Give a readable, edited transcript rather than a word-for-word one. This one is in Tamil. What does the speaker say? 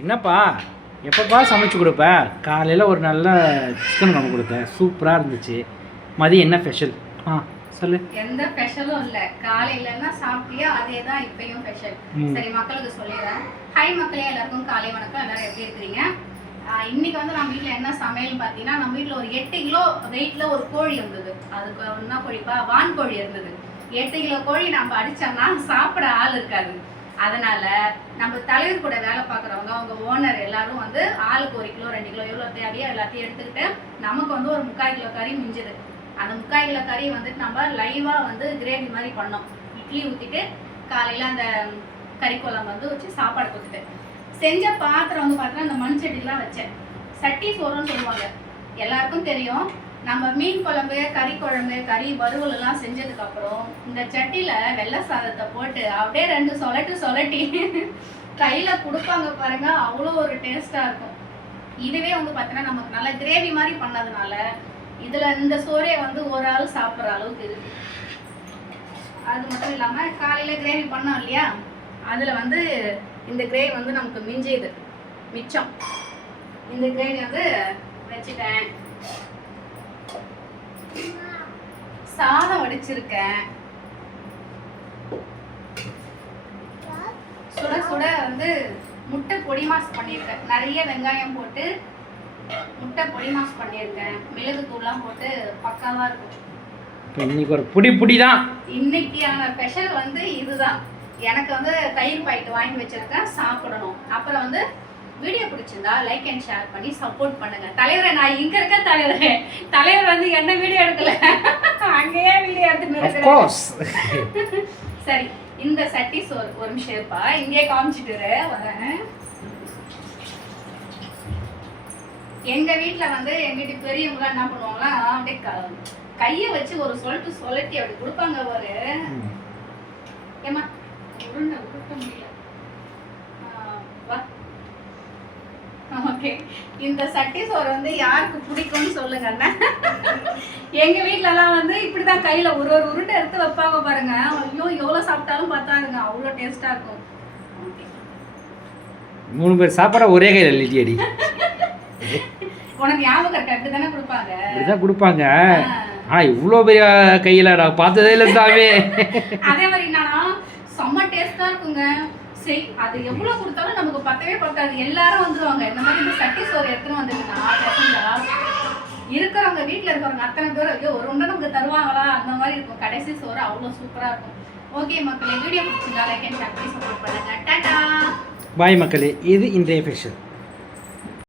என்னப்பா எப்பப்பா சமைச்சு கொடுப்ப? காலையில் ஒரு நல்ல சிக்கன் குழம்பு கொடுத்தேன், சூப்பராக இருந்துச்சு. மதியம் என்ன ஸ்பெஷல்? சொல்லு. எந்த ஸ்பெஷலும் இல்லை, காலையிலன்னா சாப்பிட்டியா அதே தான் இப்பயும் ஸ்பெஷல். சரி, மக்களுக்கு சொல்லிடுறேன். ஹாய் மக்களே, எல்லாருக்கும் காலை வணக்கம். எல்லாரும் எப்படி இருக்கிறீங்க? இன்னைக்கு வந்து நம்ம வீட்டில் என்ன சமையல் பார்த்தீங்கன்னா, நம்ம வீட்டில் ஒரு 8 கிலோ வெயிட்டில் ஒரு கோழி இருந்தது. அதுக்கு என்ன கோழிப்பா? வான் கோழி இருந்தது. 8 கிலோ கோழி நம்ம அடித்தோம்னா சாப்பிட ஆள் இருக்காது. அதனால நம்ம தலைவர் கூட வேலை பார்க்குறவங்க, அவங்க ஓனர் எல்லாரும் வந்து ஆளுக்கு 1 கிலோ 2 கிலோ எவ்வளோ தேவையோ எல்லாத்தையும் எடுத்துக்கிட்டு நமக்கு வந்து ஒரு 3/4 கிலோ கறி மிஞ்சுது. அந்த 3/4 கிலோ கறி வந்துட்டு நம்ம லைவாக வந்து கிரேவி மாதிரி பண்ணோம். இட்லி ஊற்றிட்டு காலையில் அந்த கறி குழம்பு வந்து வச்சு சாப்பாடு கொடுத்துட்டு செஞ்ச பாத்திரம் வந்து பார்த்தீங்கன்னா அந்த மண் சட்டிலாம் வச்சேன். சட்டி சோறுன்னு சொல்லுவாங்க, எல்லாருக்கும் தெரியும். நம்ம மீன் குழம்பு, கறி குழம்பு, கறி வறுவல் எல்லாம் செஞ்சதுக்கப்புறம் இந்த சட்டியில் வெள்ளை சாதத்தை போட்டு அப்படியே 2 சொலட்டி கையில் கொடுப்பாங்க பாருங்க, அவ்வளோ ஒரு டேஸ்ட்டாக இருக்கும். இதுவே வந்து பார்த்தீங்கன்னா நமக்கு நல்ல கிரேவி மாதிரி பண்ணதுனால இதில் இந்த சோறே வந்து ஒரு ஆள் சாப்பிட்ற அளவுக்கு இருக்கு. அது மட்டும் இல்லாமல் காலையில் கிரேவி பண்ணோம் இல்லையா, அதில் வந்து இந்த கிரேவி வந்து நமக்கு மிச்சம். இந்த கிரேவி வந்து வச்சுட்டேன். சாதம் வடிச்சிருக்கேன். சுட சுட வந்து முட்டை பொடி மாஸ் பண்ணியிருக்கேன். நிறைய வெங்காயம் போட்டு முட்டை பொடி மாஸ் பண்ணியிருக்கேன். மிளகு தூள்லாம் போட்டு பக்காவா இருக்கும். இன்னைக்கு ஒரு புடி தான். இன்னைக்கான ஸ்பெஷல் வந்து இதுதான். எனக்கு வந்து தயிர் பாக்கெட் வாங்கி வச்சிருக்கேன், சாப்பிடணும். அப்புறம் வந்து வீடியோ பிடிச்சிருந்தா லைக் அண்ட் ஷேர் பண்ணி சப்போர்ட் பண்ணுங்க. தலைவரை, நான் இங்க இருக்க தலைவர் வந்து என்ன வீடியோ எடுக்கல, அங்கேயே வீடியோ எடுத்துட்டு. சரி, இந்த சட்டி சோறு ஒரு நிமிஷம் இருப்பா, இங்கேயே காமிச்சிட்டு வரேன். எங்க வீட்டுல வந்து எங்க வீட்டு பெரியவங்க என்ன பண்ணுவாங்களா, அப்படியே கையை வச்சு ஒரு சொல்லட்டி அப்படி கொடுப்பாங்க. ஒரு ஏமா உருட்ட முடியல. ஓகே, இந்த சட்டி சோறு வந்து யாருக்கு பிடிக்கும்னு சொல்லுங்க. எங்க வீட்டுலலாம் வந்து இப்படிதான் கையில ஒரு உருண்டை எடுத்து வைப்பாங்க பாருங்க. ஐயோ, எவ்வளவு சாப்பிட்டாலும் பார்த்தாருங்க, அவ்வளோ டேஸ்டா இருக்கும். 3 பேர் சாப்பாட ஒரே கையில் எழுதியடி. உனக்கு ஞாபகம் இருக்கா? அப்படிதானே கொடுப்பாங்க. இப்படிதான் கொடுப்பாங்க. ஆனா இவ்வளோ பெரிய கையில நான் பார்த்ததே இல்லை சாமி. அதே மாதிரி என்னன்னா செம்ம டேஸ்டா இருக்குங்க. சரி, அது எவ்வளவு கொடுத்தாலும் நமக்கு பத்தவே பத்தாது. எல்லாரும் வந்துருவாங்க. இந்த மாதிரி இந்த சட்டி சோறு எடுத்துன்னு வந்துட்டுனா இருக்கிறவங்க, வீட்டுல இருக்கிறவங்க அத்தனை பேர் ஐயோ ஒரு உண்டை நமக்கு தருவாங்களா அந்த மாதிரி இருக்கும். கடைசி சோறு அவ்வளோ சூப்பரா இருக்கும். ஓகே மக்களே, வீடியோ பிடிச்சிருந்தா லைக் அண்ட் ஷேர் பண்ணி சப்போர்ட் பண்ணுங்க. டாடா, பாய் மக்களே. இது இன்றைய ஸ்பெஷல்.